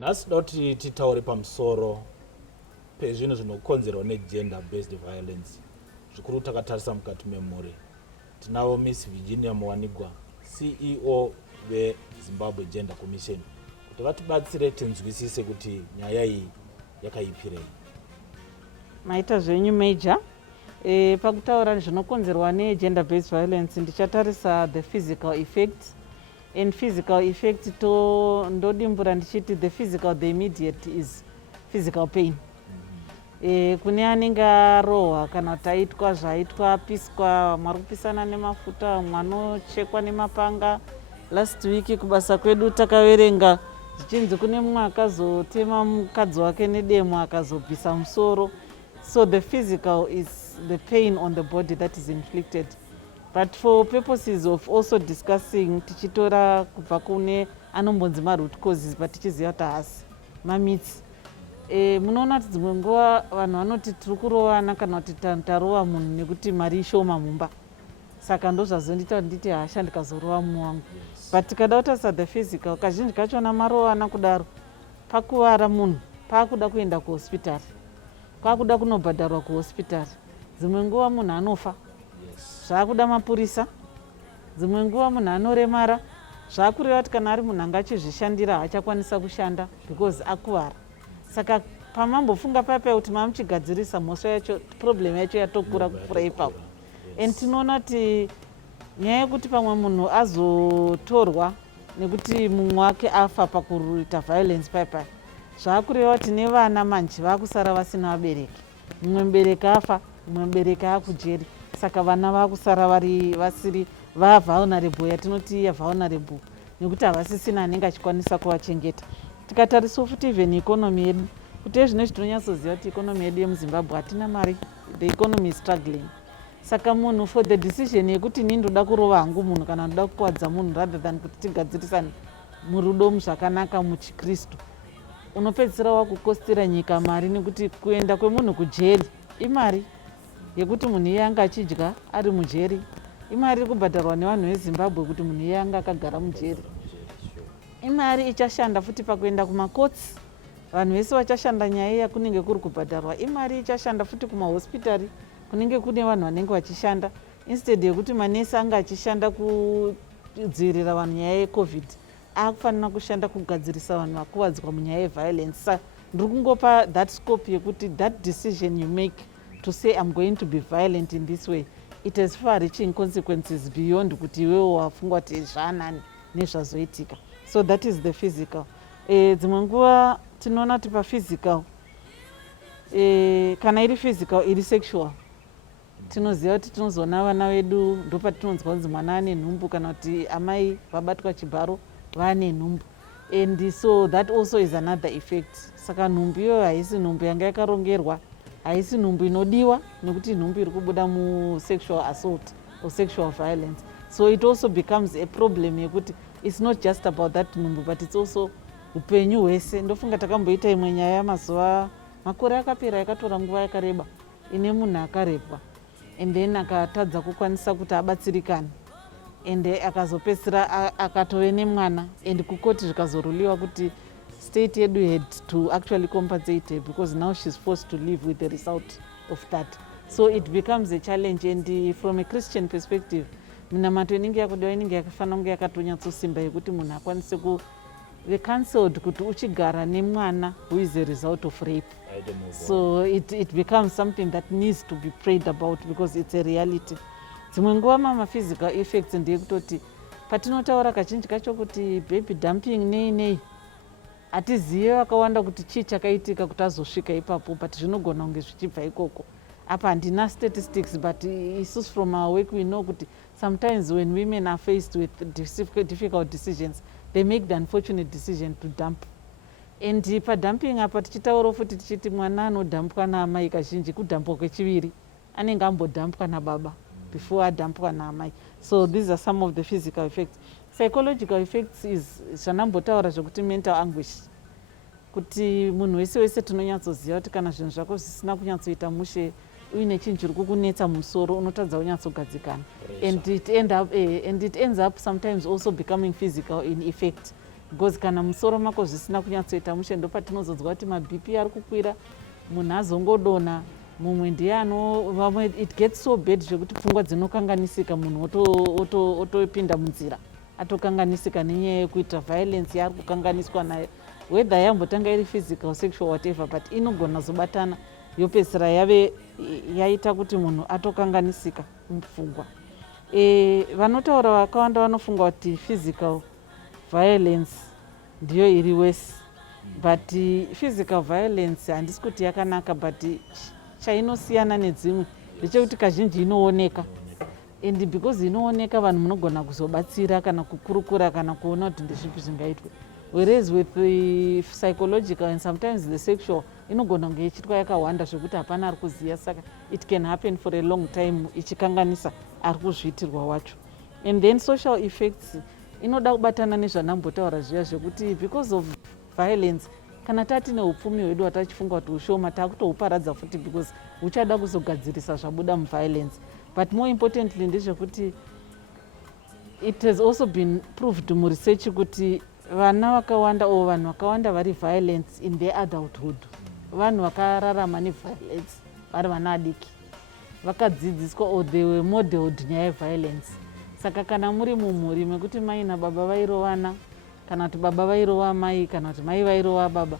nhasi doti titaure pamusoro pezvinhu zvinokonzerwa negender based violence. Zvikuru takatarisa mukati memhuri. Tinavo Miss Virginia Muwanigwa, CEO veZimbabwe Gender Commission, kuti vatibatsire tinzwisise kuti nyaya iyi yakaipirei. Maita zvenyu Major. Pakutaura zvinokonzerwa negender based violence ndichatarisa the physical effects. And physical effect ndodimbura ndichiti the physical, the immediate is physical pain. Kune anenge arohwa kana kuti aitwa zvaitwa, apiswa, mwari kupisana nemafuta, mwanochekwa nemapanga. Last week kubasa kwedu takaverenga zvichinzi kune mumwe akazotema mukadzi wake nedemo akazobvisa musoro. So the physical is the pain on the body that is inflicted. But for purposes of also discussing, tichitora kubva kune anombonzi root causes, but tichiziva kuti hasi mamitsi. Munoona kuti dzimwe nguva vanhu vanoti tiri kurovana kana kuti tarova munhu nekuti mari ishoma mumba. Saka ndozvazondiita kuti nditi hasha ndikazorova munhu wangu. But tikada kutarisa the physical, kazhinji kachona marovana kudaro pakuvara munhu paakuda kuenda kuhospitari, kwakuda kunobhadharwa kuhospitari. Dzimwe nguva munhu anofa, zvaakuda mapurisa. Dzimwe nguva munhu anoremara, zvaakureva kuti kana ari munhu anga achizvishandira haachakwanisa kushanda because akuvara. Saka pamambofunga paya kuti mamuchigadzirisa mhosva yacho, problem yacho yatokura kupfuura ipapo. And tinoona kuti nyaya yekuti pamwe munhu azotorwa nekuti mumwe wake afa pakuita violence paya, zvaakureva kuti nevana manje vaakusara vasina vabereki. Mumwe mubereki afa, mumwe mubereki akujeri. Saka vana vakusara vasiri vulnerable, yatinoti vulnerable, nekuti havasisina anenge achikwanisa kuvachengeta. Tikatarisa futi even economy yedu, kuti zvine zvitonyasoziva kuti economy yedu yemuZimbabwe hatina mari, the economy is struggling. Saka munhu for the decision yekuti ini ndoda kurova hangu munhu kana ndoda kukuwadza munhu rather than kuti tigadzirisane murudo muzvakanaka muchiKristu, unopedzisira wakukostira nyika mari, nekuti kuenda kwemunhu kujeri imari yekuti munhu iye anga achidya ari mujeri, imari iri kubhadharwa nevanhu veZimbabwe kuti munhu iye anga akagara mujeri. Imari ichashanda futi pakuenda kumakotsi, vanhu vese vachashanda nyaya iya kunenge kuri kubhadharwa. Imari ichashanda futi kumahospitari kunenge kune vanhu vanenge vachishanda, instead yekuti manesi anga achishanda kudzivirira vanhu nyaya yeCovid, akufanira kushanda kugadzirisa vanhu vakuvadzwa munyaya yeviolence. Saka ndiri kungopa that scope yekuti that decision you make to say I'm going to be violent in this way, it has far reaching consequences beyond kuti iwewe wafungwa kuti zvaanani nezvazoitika. So that is the physical. Dzimwe nguva tinoona kuti paphysical, kana iri physical iri sexual, tinoziva kuti tinozoona vana vedu ndopatinonzwa kunzi mwana ane nhumbu kana kuti amai vabatwa chibharo vaane nhumbu. And so that also is another effect. Saka nhumbu iyoyo haisi nhumbu yanga yakarongerwa, haisi nhumbu inodiwa, nekuti nhumbu iri kubuda sexual assault or sexual violence. So it also becomes a problem yekuti it's not just about that nhumbu, but it's also upenyu hwese. Ndofunga takamboita imwe nyaya yamazuva makore akapera yakatora nguva yakareba ine munhu akarepwa and then akatadza kukwanisa kuti abatsirikane, and akazopedzisira akatove nemwana, and kukoti zvikazoruliwa kuti state yedu had to actually compensate her because now she's forced to live with the result of that. So it becomes a challenge, and from a Christian perspective, minamato inenge yakudiwa inenge yakafanira kunge yakatonyatsosimba yekuti munhu akwanise kuve cancelled kuti uchigara nemwana who is a result of rape. So it becomes something that needs to be prayed about because it's a reality. Dzimwe nguva mama-physical effects ndeyekutoti patinotaura kazhinji kacho kuti baby dumping nei hatizive vakawanda kuti chii chakaitika kuti azosvika ipapo, but zvinogona kunge zvichibva ikoko. Apa handina statistics, but isusu from our work we know kuti sometimes when women are faced with difficult decisions, they make the unfortunate decision to dump. And padumping apa tichitaura futi tichiti mwana anodhampwa naamai kazhinji kudhampwa kwechiviri, anenge ambodhampwa nababa before adhampwa naamai. So these are some of the physical effects. Psychological effects is zvanambotaura zvokuti mental anguish, kuti munhu wese tinonyatsoziva kuti kana zvinhu zvako zvisina kunyatsoita mushe uine chinhu chiri kukunetsa musoro unotadza unyatsogadzikana, and it ends up sometimes also becoming physical in effect. because kana musoro mako zvisina kunyatsoita mushe ndo patinozonzwa kuti mabp ari kukwira, munhu azongodonha, mumwe ndiye vamwe it gets so bad zvekuti pfungwa dzinokanganisika, munhu otopinda munzira atokanganisika nenyaya yekuita violence yaari kukanganiswa nayo, whether yambotanga iri physical, sexual, whatever, but inogona zobatana yopedzisira yave yaita kuti munhu atokanganisika mupfungwa. Vanotaura vakawanda vanofunga kuti physical violence ndiyo iri wese, but physical violence handisi kuti yakanaka, but chainosiyana nedzimwe ndechekuti kazhinji inooneka, and because inooneka vanhu munogona kuzobatsira kana kukurukura kana kuona kuti ndezvipi zvingaitwe, whereas with the psychological and sometimes the sexual inogona kunge ichitwa yakawanda zvekuti hapana ari kuziva, saka it can happen for a long time ichikanganisa ari kuzviitirwa wacho. And then social effects inoda kubatana nezvanambotaura zviya zvekuti because of violence kana tatine upfumi hwedu hwatachifunga kuti ushoma takutohuparadza futi because huchada kuzogadzirisa zvabuda muviolence. But more importantly ndezvekuti it has also been proved muresearch kuti vana vakawanda o vanhu vakawanda vari violence in their adulthood, vanhu vakararama neviolence vari vana adiki vakadzidziswa or they were modeled nyaya yeviolence. Saka kana muri mumhuri mekuti mai nababa vairovana, kana kuti baba vairova mai, kana kuti mai vairova baba,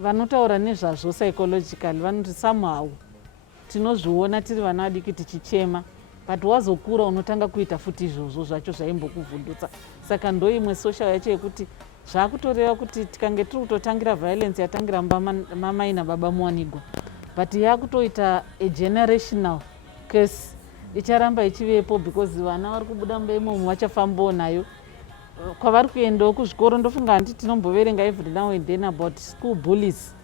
vanotaura nezvazvo psychologically vanoti somehow tinozviona tiri vana vadiki tichichema, but wazokura unotanga kuita futi izvozvo zvacho zvaimbokuvhundutsa. Saka ndo imwe social yacho yekuti zvakutoreva kuti tikange tiri kutotangira violence yatangira mamai nababa muwanigwa, but yakutoita a generational case icharamba ichivepo because vana vari kubuda mumba imomo vachafambawo nayo kwavari kuendawo kuzvikoro. Ndofunga handiti tinomboverenga every now and then about school bullies,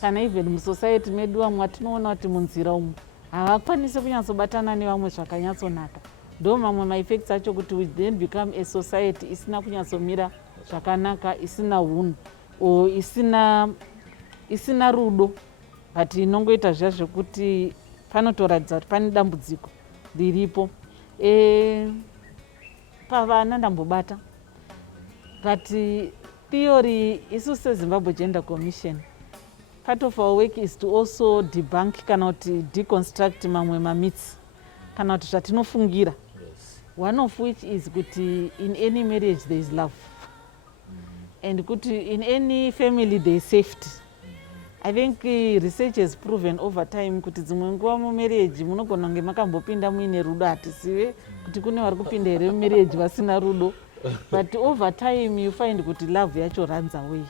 kana even musociety medu vamwe tinoona kuti munzira umu havakwanisi kunyatsobatana nevamwe zvakanyatsonaka. Ndo mamwe maeffects acho kuti we then become a society isina kunyatsomira zvakanaka, isina unhu o isina rudo, but inongoita zviya zvekuti panotoratidza kuti pane dambudziko riripo. Pavana ndambobata, but theory isu seZimbabwe Gender Commission, part of our work is to also debunk kana kuti deconstruct mamwe mamyths kana kuti zvatinofungira. One of which is kuti in any marriage there is love, and kuti in any family there is safety. I think research has proven over time kuti dzimwe nguva mumarriage munogona kunge makambopinda muine rudo, hatisive kuti kune vari kupinda here mumarriage vasina rudo, but over time you find kuti love yacho runs away.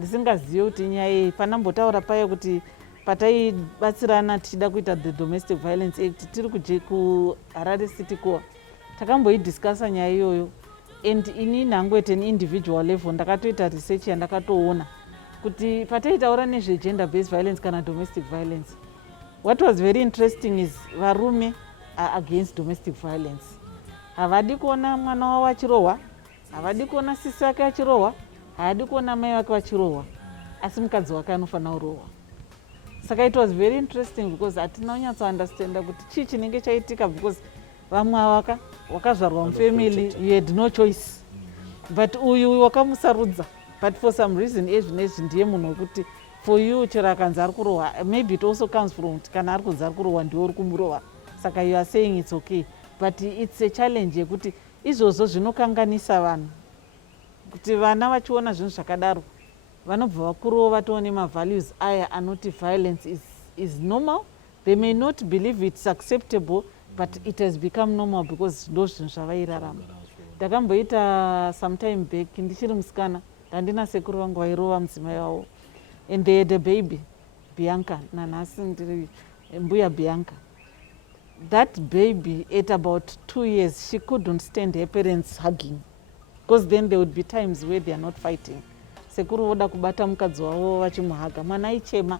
Ndisingazivi kuti nyaya panambotaura paya kuti pataibatsirana tichida kuita the Domestic Violence Act tiri kuHarare City Core takamboidiscussa nyaya iyoyo, and ini nhangu at an individual level ndakatoita research yandakatoona kuti pataitaura nezvegender based violence kana domestic violence, what was very interesting is varume are against domestic violence. Havadi kuona mwana wavo achirohwa, havadi kuona sisi wake achirohwa, haadi kuona mai wake vachirohwa, asi mukadzi wake anofanira kurohwa. Saka it was very interesting because hatina kunyatsounderstanda kuti chii chinenge chaitika, because vamwe wakazvarwa mufamily, you had no choice, but uyu wakamusarudza, but for some reason ezvinezvi ndiye munhu wekuti for you chero akanzi ari kurohwa, maybe it also comes from kuti kana ari kunzi ari kurohwa ndiwe uri kumurohwa, saka you are saying it's okay, but it's a challenge yekuti izvozvo zvinokanganisa vanhu, kuti vana vachiona zvinhu zvakadaro vanobva vakurowo vatoone mavalues aya anoti violence is normal. They may not believe it's acceptable, but it has become normal because ndo zvinhu zvavairarama. Ndakamboita sometime back ndichiri musikana, ndandina sekuru vangu vairova mudzimai wavo, and they had a baby Bianca, nanhasi ndiri mbuya Bianca. That baby at about 2 years, she couldn't stand her parents hugging, because then there would be times where they are not fighting. Sekuru voda kubata mukadzi wavo vachimuhaga, mwana aichema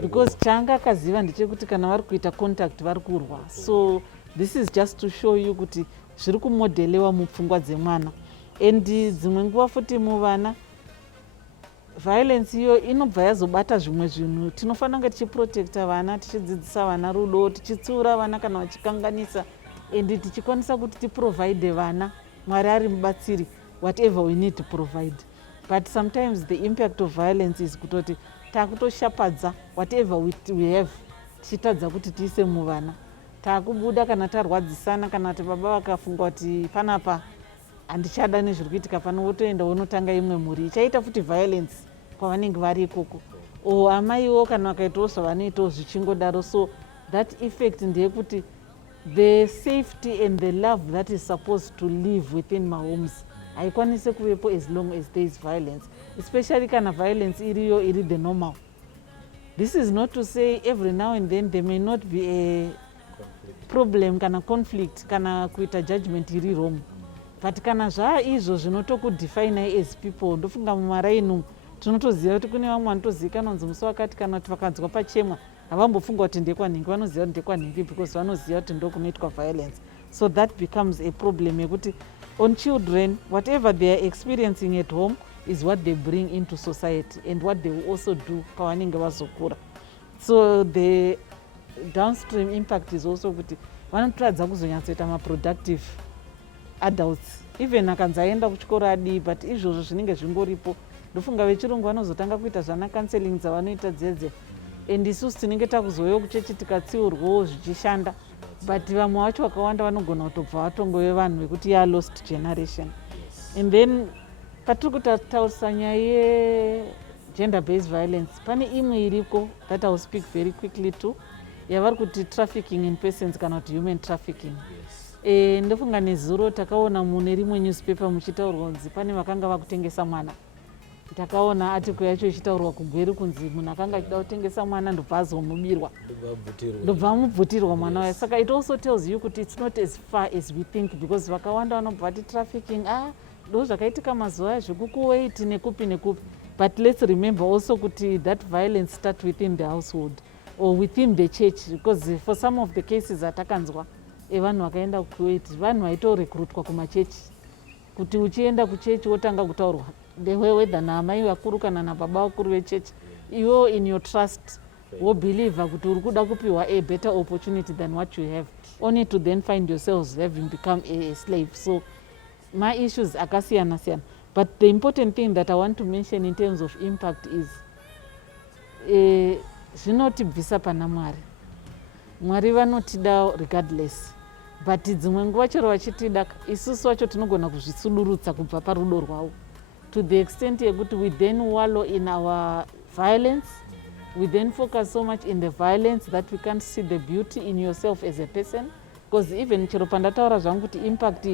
because chaanga akaziva ndechekuti kana vari kuita contact vari kurwa. So this is just to show you kuti zviri kumodhelewa mupfungwa dzemwana. And dzimwe nguva futi muvana violence iyo inobva yazobata zvimwe zvinhu. Tinofanira kunge tichiprotecta vana, tichidzidzisa vana rudo, tichitsiura vana kana vachikanganisa, and tichikwanisa kuti tiprovide vana, Mwari ari mubatsiri, whatever we need to provide. But sometimes the impact of violence is kutoti takutoshapadza whatever we have tichitadza kuti tiise muvana, takubuda kana tarwadzisana, kana kuti baba vakafunga kuti panapa handichada nezviri kuitika pano, wotoenda unotanga imwe mhuri ichaita futi violence kwavanenge vari ikoko, o amaiwo kana vakaitawo zvavanoitawo zvichingodaro. So that effect ndeyekuti the safety and the love that is supposed to live within my homes haikwanisi kuvepo as long as there is violence, especially kana violence iriyo iri the normal. This is not to say every now and then there may not be a problem kana conflict kana kuita judgment iri wrong, but kana zvaizvo zvinotokudefine as people, ndofunga mumarainu tinotoziva kuti kune vamwe vanotozivikanwa kunzi musi wakati kana kuti vakanzwa pachemwa havambofunga kuti ndekwanhingi, vanoziva kuti ndekwanhingi because vanoziva kuti ndokunoitwa violence. So that becomes a problem yekuti on children, whatever they are experiencing at home is what they bring into society and what they will also do pavanenge vazokura. So the downstream impact is also kuti vanotoradza kuzonyatsoita maproductive adults, even akanzi aenda kuchikoro adii, but izvozvo zvinenge zvingoripo. Ndofunga vechirungu vanozotanga kuita zvana counseling dzavanoita dzedze, and isusu tinenge takuzovewo kuchechi tikatsiurwawo zvichishanda, but vamwe vacho vakawanda vanogona kutobva vatongove vanhu vekuti lost generation. And then patiri kutaurisa nyaya ye-gender based violence, pane imwe iriko that I will speak very quickly to, yavari kuti trafficking in persons kana kuti human trafficking. Ndofunga nezuro takaona mune rimwe newspaper muchitaurwa kunzi pane vakanga vakutengesa mwana. Takaona article yacho ichitaurwa kugweri kunzi munhu akanga achida kutengesa mwana ndobva azomubirwa, ndobva amubvutirwa mwana waye. Saka it also tells you kuti it's not as far as we think, because vakawanda vanobva vati trafficking ndo zvakaitika mazuva aya zvekukuwait nekupi nekupi. But let's remember also kuti that violence starts within the household or within the church, because for some of the cases atakanzwa evanhu vakaenda kukuwait, vanhu vaitorekrutwa kumachechi kuti uchienda kuchechi wotanga kutaurwa whether naamai vakuru kana nababa vakuru vechechi, iwo in your trust wobelieve kuti uri kuda kupiwa a better opportunity than what you have, only to then find yourselves having become a slave. So my issues akasiyana siyana, but the important thing that I want to mention in terms of impact is zvinotibvisa pana Mwari. Mwari vanotida regardless, but dzimwe nguva chero vachitida isusu vacho tinogona kuzvisudurutsa kubva parudo rwavo, to the extent yekuti we then wallow in our violence, we then focus so much in the violence that we can't see the beauty in yourself as a person. Because even chero pandataura zvangu kuti impact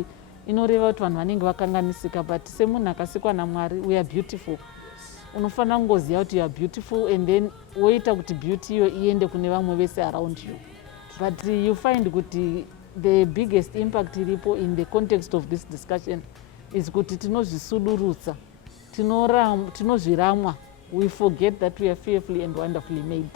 inoreva kuti vanhu vanenge vakanganisika, but semunhu akasikwa naMwari we are beautiful. Unofanira kungoziva kuti you are beautiful and then woita kuti beauty iyo iende kune vamwe vese around you. But you find kuti the biggest impact iripo in the context of this discussion is kuti tinozvisudurutsa, tinozviramwa, we forget that we are fearfully and wonderfully made,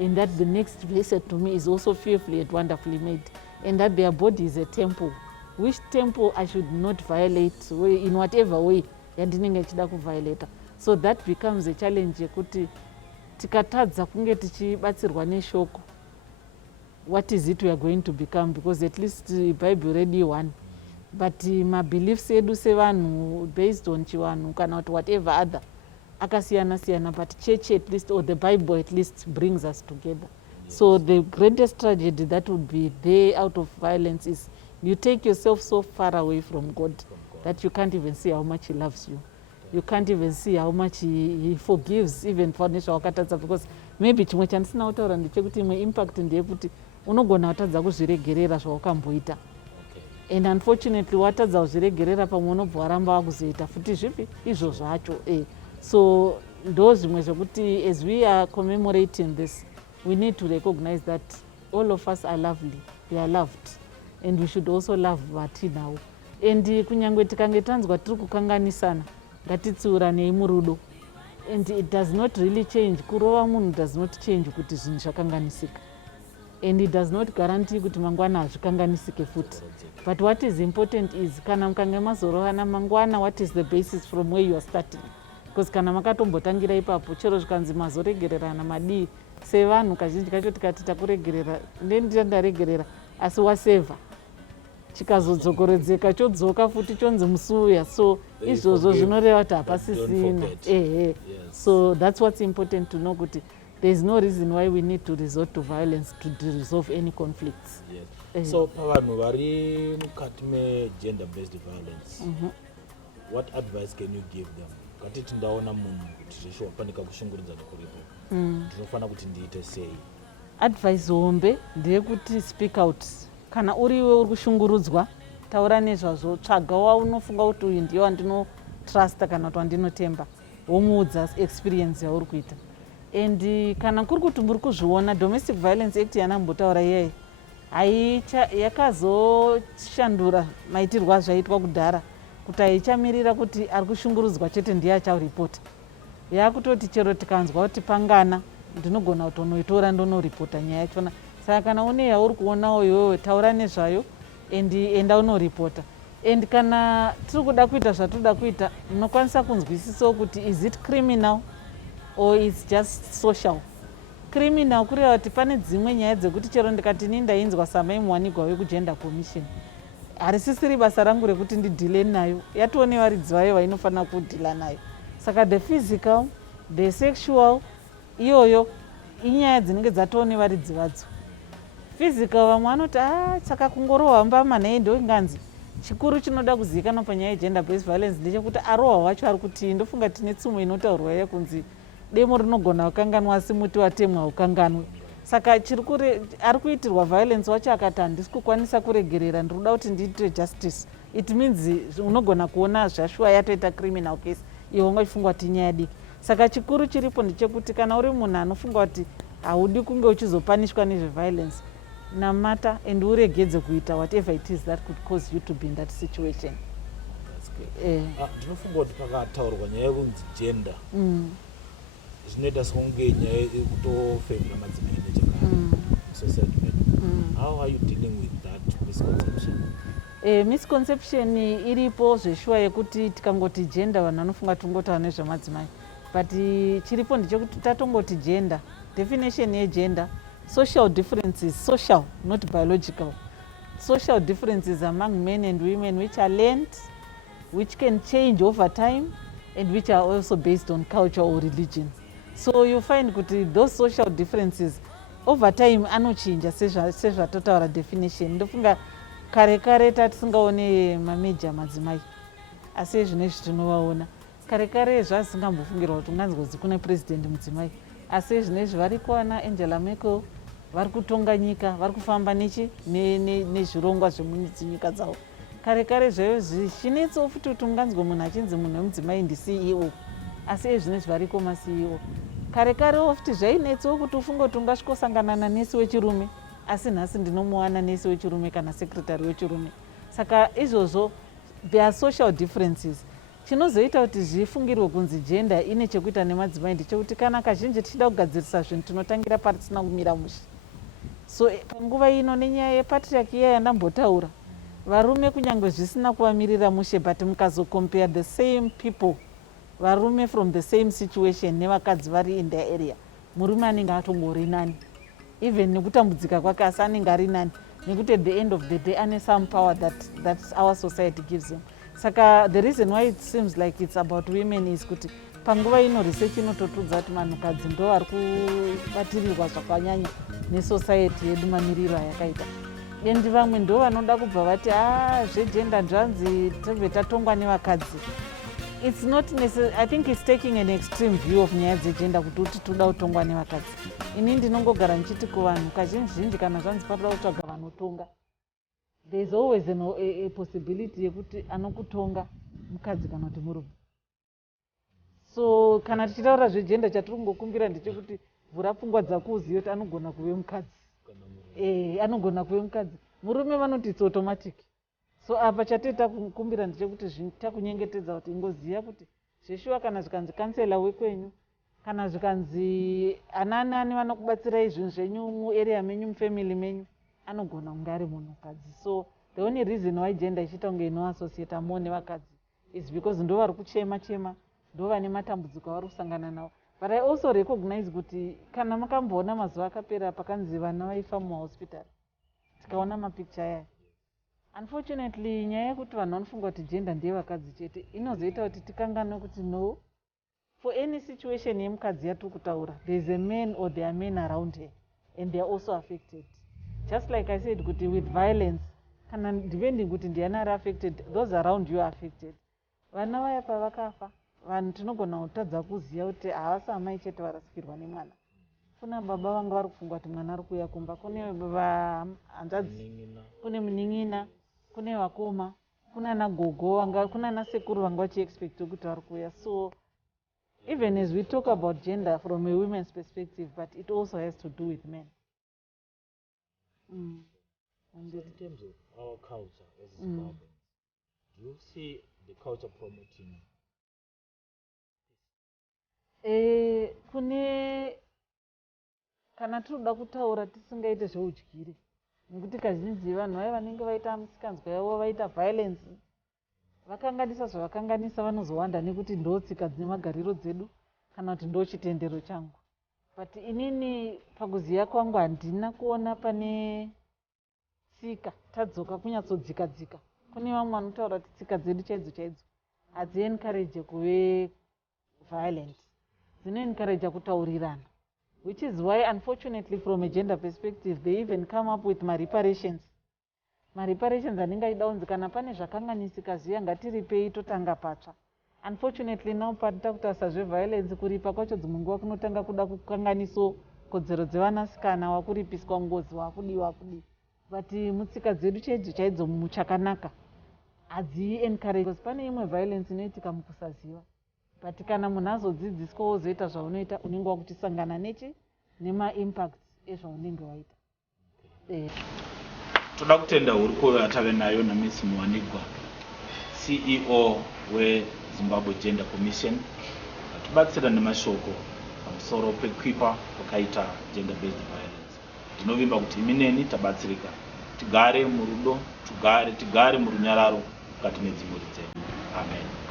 and that the next blessed to me is also fearfully and wonderfully made, and that their body is a temple, which temple I should not violate in whatever way yandinenge ndichida kuviolate. So that becomes a challenge yekuti tikatadza kunge tichibatsirwa neshoko, what is it we are going to become? Because at least Bible ready one, but my beliefs edu sevanhu based on chivanhu kana kuti whatever other akasiyana siyana, but church at least, or the Bible at least, brings us together. So the greatest tragedy that would be there out of violence is you take yourself so far away from God that you can't even see how much he loves you. You can't even see how much he forgives even for nezvawakatadza, because maybe chimwe chandisina kutaura ndechekuti imwe impact ndeyekuti unogona kutadza kuzviregerera zvawakamboita, and unfortunately watadza kuzviregerera pamwe unobva waramba wakuzoita futi zvipi izvo zvacho. So ndo zvimwe zvekuti as we are commemorating this, we need to recognize that all of us are lovely, we are loved, and we should also love vatinawo. And kunyangwe tikange tanzwa tiri kukanganisana, ngatitsiuranei murudo. And it does not really change, kurova munhu does not change kuti zvinhu zvakanganisika, and it does not guarantee kuti mangwana hazvikanganisike futi. But what is important is kana mukange mazorovana mangwana, what is the basis from where you are starting? Because kana makatombotangira ipapo, chero zvikanzi mazoregererana madii, sevanhu kazhinji kacho tikati takuregerera, ndendaregerera asi waseva, chikazodzokoredzeka chodzoka futi chonzi musuya, so izvozvo zvinoreva kuti hapasisina. So that's what's important to know, kuti there's no reason why we need to resort to violence to resolve any conflicts. So pavanhu vari mukati me-gender based violence, what advice can you give them? Katiti ndaona munhu kuti zveshe wafanika kushungurudzana kuripo, ndinofanira kuti ndiite sei? Advice hombe ndeyekuti speak out. Kana uriwe uri kushungurudzwa, taura nezvazvo, tsvaga waunofunga kuti uyu ndiye wandinotrasta kana kuti wandinotemba, womuudza experience yauri kuita. And kana kuri kuti muri kuzviona, Domestic Violence Act yanambotaura iyeyi yakazoshandura maitirwo azvaitwa kudhara, kuti haichamirira kuti ari kushungurudzwa chete ndiye acharipota. Yakutoti chero tikanzwa kuti pangana, ndinogona kutonoitora ndonoripota nyaya yachona. Saka kana une yauri kuonawo iwewe, taura nezvayo enda unoripota. And kana tiri kuda kuita zvatinoda kuita, munokwanisa kunzwisisawo kuti is it criminal or is just social. Criminal kureva kuti pane dzimwe nyaya dzekuti chero ndikati ini ndainzwa samai muwanigwa wekugender commission, harisisiri basa rangu rekuti ndidhile nayo, yatone varidzi vayo vainofanira kudhila nayo. Saka the physical, the sexual, iyoyo inyaya dzinenge dzatone varidzi vadzo. Physical vamwe vanoti saka kungorohamba manhei ndoinganzi. Chikuru chinoda kuzivikanwa panyaya yegender based violence ndechekuti arohwa wacho ari kuti ndofunga tine tsumo inotaurwa yekunzi demo rinogona kukanganwa asi muti watemwa ukanganwe. Saka ari kuitirwa violence wacho akati handisi kukwanisa kuregerera, ndiri kuda kuti ndiite justice. It means unogona kuona zvashuwa yatoita criminal case, iwe ungachifunga kuti inyaya diki. Saka chikuru chiripo ndechekuti kana uri munhu anofunga kuti haudi kunge uchizopanishwa nezveviolence, namata and uregedze kuita whatever it is that could cause you to be in that situation. Ndinofunga kuti pakataurwa nyaya yekunzi gender, zvinoita sekunge nyaya yekutofevhera madzimai nechekare society medu. How are you dealing with that misconception? Misconception iripo zveshuwa yekuti tikangoti gender vanhu vanofunga tingotaura nezvemadzimai, but chiripo ndechekuti tatongoti gender, definition yegender, social differences, social not biological, social differences among men and women which are learned, which can change over time, and which are also based on culture or religion. So you find kuti those social differences over time anochinja sezvatotaura definition. Ndofunga kare kare tatisingaone mameja madzimai, asi zvinezvi tinovaona. Kare kare zvazvisingambofungirwa kuti unganzi kune president mudzimai, asi zvinezvi vari kuwana Angela Merkel, vari kutonga nyika, vari kufamba nezvirongwa zvemunyika dzavo. Kare kare zvayo zvichinetsawo futi kuti unganzwe munhu achinzi munhu wemudzimai ndi-CEO, asi zvinezvi variko ma-CEO. Kare karewo futi zvainetsawo kuti ufunge kuti ungasvikosangana nanesi wechirume, asi nhasi ndinomuwana nesi wechirume kana secretary wechirume. Saka izvozvo there are social differences. Chinozoita kuti zvifungirwe kunzi gender ine chekuita nemadzimai ndechekuti kana kazhinji tichida kugadzirisa zvinhu tinotangira pari tisina kumira mushe. So panguva ino nenyaya yepatriarchy iya yandambotaura, varume kunyange zvisina kuvamirira mushe, but mukazocompare the same people, varume from the same situation nevakadzi vari in their area, murume anenge atongori nani, even nekutambudzika kwake asi anenge ari nani, nekuti at the end of the day ane some power that our society gives him. Saka the reason why it seems like it's about women is kuti panguva ino research inototudza kuti vanhukadzi ndo vari kubatirirwa zvakanyanya nesociety yedu mamiriro ayakaita. And vamwe ndo vanoda kubva vati zvegender zvanzi tobve tatongwa nevakadzi. It's not necessary. I think it's taking an extreme view of nyaya dzegender kuti uti toda kutongwa nevakadzi. Ini ndinongogara ndichiti kuvanhu kazhinji kana zvanzi patoda kutsvaga vanotonga, there is always a possibility yekuti anokutonga mukadzi kana kuti murume. So kana tichitaura zvegender chatiri kungokumbira ndechekuti vhura pfungwa dzako uzive kuti anogona kuve mukadzi, anogona kuve mukadzi. Murume vanoti it's automatic. So apa chateta kukumbira ndechekuti takunyengetedza kuti ingoziya kuti zveshuwa kana zvikanzi kansela wekwenyu, kana zvikanzi anani vanokubatsirai zvinhu zvenyu muarea menyu, mufamily menyu, anogona kunge ari munhukadzi. So the only reason why gender ichiita kunge inoassociate more nevakadzi is because ndo vari kuchema ndo vane matambudziko avari kusangana nawo. But I also recognize kuti kana makamboona mazuva akapera pakanzi vana vaifa mumahospitari, tikaona mapicture aya, Unfortunately, nyaya yekuti vanhu vanofunga kuti gender ndeyevakadzi chete inozoita kuti tikanganwe kuti no, for any situation yemukadzi yatiri kutaura, there is a man or there are men around her and they are also affected. Just like I said, kuti with violence, kana depending kuti ndiani ari affected, those around you are affected. Vana vaya pavakafa, vanhu tinogona kutadza kuziva kuti havasi amai chete varasikirwa nemwana. Kuna baba vanga vari kufunga kuti mwana ari kuuya kumba, kune hanzvadzi, kune munin'ina, kune vakoma, kuna nagogo, kuna nasekuru vanga vachiexpecta kuti vari kuuya. So even as we talk about gender from a women's perspective, but it also has to do with men. So in terms of our culture as Zimbabweans, do you see the culture promoting kune kana tiroda kutaura tisingaite zveudyiri, nekuti kazhinji vanhu vaya vanenge vaita musikanzwa yavo vaita violence vakanganisa zvavakanganisa vanozowanda nekuti ndo tsika dzine magariro dzedu kana kuti ndo chitendero changu. But inini pakuziva kwangu handina kuona pane tsika tadzoka kunyatsodzika dzika. Kune vamwe vanotaura kuti tsika dzedu chaidzo chaidzo hadzi encourage kuve violent, dzino encourage kutaurirana, which is why unfortunately from a gender perspective they even come up with mareparations anenge aida kunzi kana pane zvakanganisika ziya ngatiripei totanga patsva. Unfortunately now patita kutarisa zveviolence, kuripa kwacho dzimwe nguva kunotanga kuda kukanganiso kodzero dzevanasikana, wakuripiswa ngozi, wakudiwa. But mutsika dzedu chaidzo chaidzo muchakanaka hadzi encourage, because pane imwe violence inoitika mukusaziva. But kana munhu azodzidziswa wozoita zvaunoita unenge wakutisangana nema-impacts ezvaunenge waita. Toda kutenda huriko yatave nayo naMiss Muwanigwa, CEO weZimbabwe Gender Commission, atibatsira nemashoko pamusoro pekwipa kwakaita gender based violence. Ndinovimba kuti imi neni tabatsirika, tigare murudo, tigare murunyararo mukati medzimhuri dzedu. Amen.